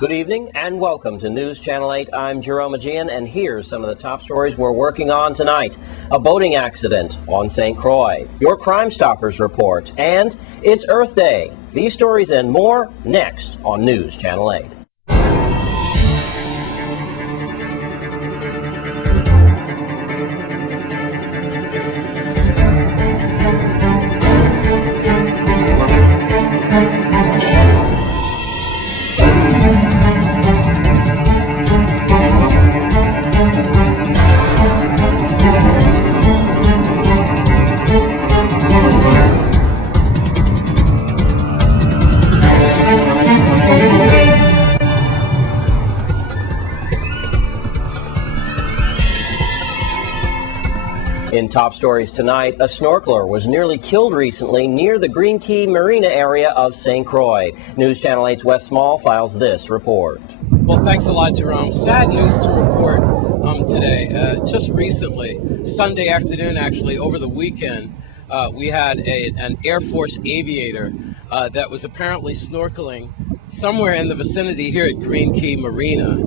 Good evening and welcome to News Channel 8. I'm Jerome Aegean, and here's some of the top stories we're working on tonight. A boating accident on St. Croix, your Crime Stoppers report, and it's Earth Day. These stories and more next on News Channel 8. In top stories tonight, a snorkeler was nearly killed recently near the Green Key Marina area of St. Croix. News Channel 8's Wes Small files this report. Well, thanks a lot, Jerome. Sad news to report today. Just recently, Sunday afternoon, actually, over the weekend, we had an Air Force aviator that was apparently snorkeling somewhere in the vicinity here at Green Key Marina.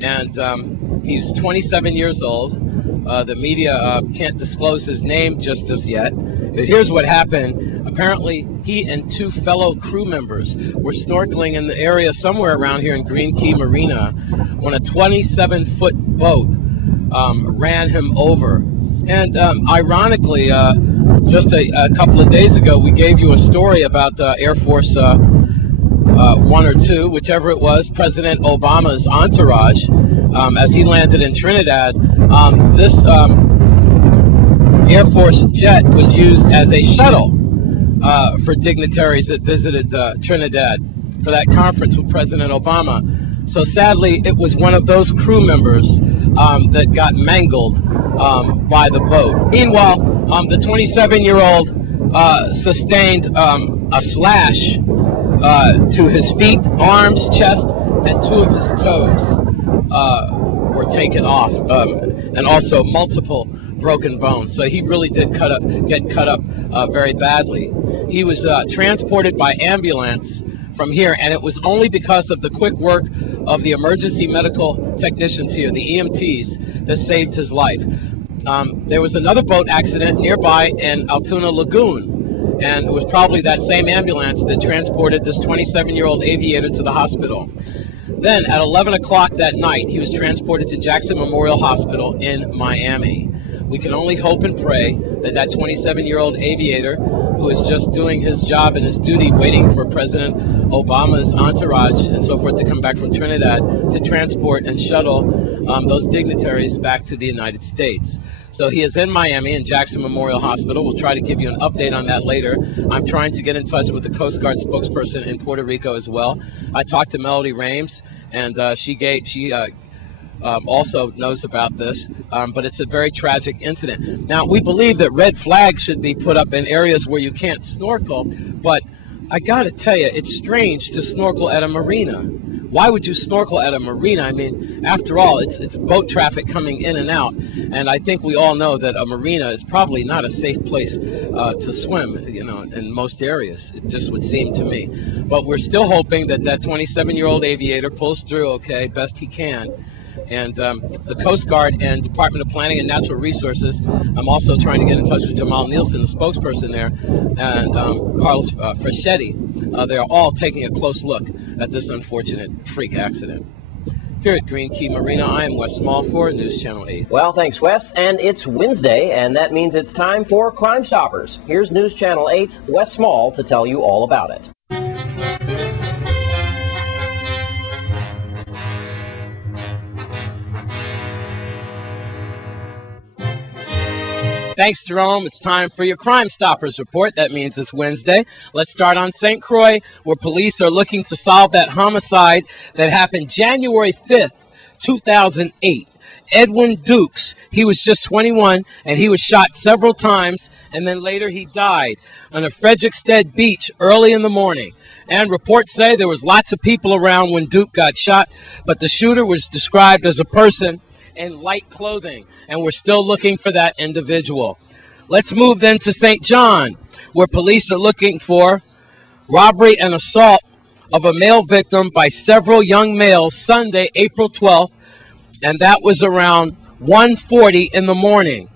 And he's 27 years old. The media can't disclose his name just as yet. But here's what happened. Apparently, he and two fellow crew members were snorkeling in the area somewhere around here in Green Key Marina when a 27-foot boat ran him over. And ironically, just a couple of days ago, we gave you a story about Air Force 1 or 2, whichever it was, President Obama's entourage, as he landed in Trinidad. This Air Force jet was used as a shuttle for dignitaries that visited Trinidad for that conference with President Obama. So sadly, it was one of those crew members that got mangled by the boat. Meanwhile, the 27-year-old sustained a slash to his feet, arms, chest, and 2 of his toes were taken off, and also multiple broken bones. So he really did get cut up very badly. He was transported by ambulance from here, and it was only because of the quick work of the emergency medical technicians here, the EMTs, that saved his life. There was another boat accident nearby in Altoona Lagoon, and it was probably that same ambulance that transported this 27-year-old aviator to the hospital. Then, at 11 o'clock that night, he was transported to Jackson Memorial Hospital in Miami. We can only hope and pray that that 27-year-old aviator, who is just doing his job and his duty, waiting for President Obama's entourage and so forth to come back from Trinidad to transport and shuttle those dignitaries back to the United States. So he is in Miami in Jackson Memorial Hospital. We'll try to give you an update on that later. I'm trying to get in touch with the Coast Guard spokesperson in Puerto Rico as well. I talked to Melody Rames, and she also knows about this, but it's a very tragic incident. Now, we believe that red flags should be put up in areas where you can't snorkel, but I gotta tell you, it's strange to snorkel at a marina. Why would you snorkel at a marina? I mean, after all, it's boat traffic coming in and out, and I think we all know that a marina is probably not a safe place to swim, you know, in most areas. It just would seem to me. But we're still hoping that that 27-year-old aviator pulls through okay, best he can. And the Coast Guard and Department of Planning and Natural Resources, I'm also trying to get in touch with Jamal Nielsen, the spokesperson there, and Carlos Freschetti. They're all taking a close look at this unfortunate freak accident. Here at Green Key Marina, I am Wes Small for News Channel 8. Well, thanks, Wes. And it's Wednesday, and that means it's time for Crime Stoppers. Here's News Channel 8's Wes Small to tell you all about it. Thanks, Jerome. It's time for your Crime Stoppers report. That means it's Wednesday. Let's start on St. Croix, where police are looking to solve that homicide that happened January 5th, 2008. Edwin Dukes, he was just 21, and he was shot several times, and then later he died on a Frederiksted beach early in the morning. And reports say there was lots of people around when Duke got shot, but the shooter was described as a person in light clothing, and we're still looking for that individual. Let's move then to St. John, where police are looking for robbery and assault of a male victim by several young males Sunday, April 12th, and that was around 1:40 in the morning.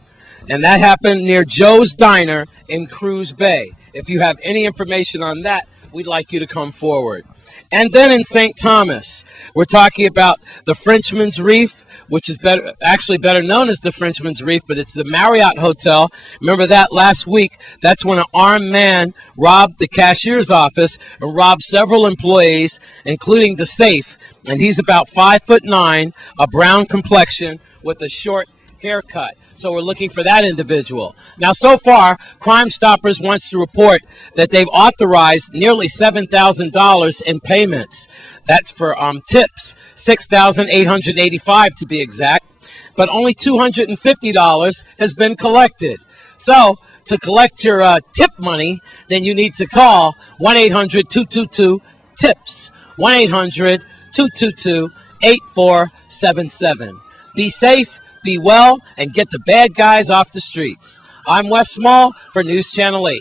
And that happened near Joe's Diner in Cruz Bay. If you have any information on that, we'd like you to come forward. And then in St. Thomas, we're talking about the Frenchman's Reef, which is actually better known as the Frenchman's Reef, but it's the Marriott Hotel. Remember that last week? That's when an armed man robbed the cashier's office and robbed several employees, including the safe. And he's about 5'9", a brown complexion with a short haircut. So we're looking for that individual. Now, so far, Crime Stoppers wants to report that they've authorized nearly $7,000 in payments. That's for tips, $6,885 to be exact, but only $250 has been collected. So to collect your tip money, then you need to call 1-800-222-TIPS, 1-800-222-8477. Be safe, be well, and get the bad guys off the streets. I'm Wes Small for News Channel 8.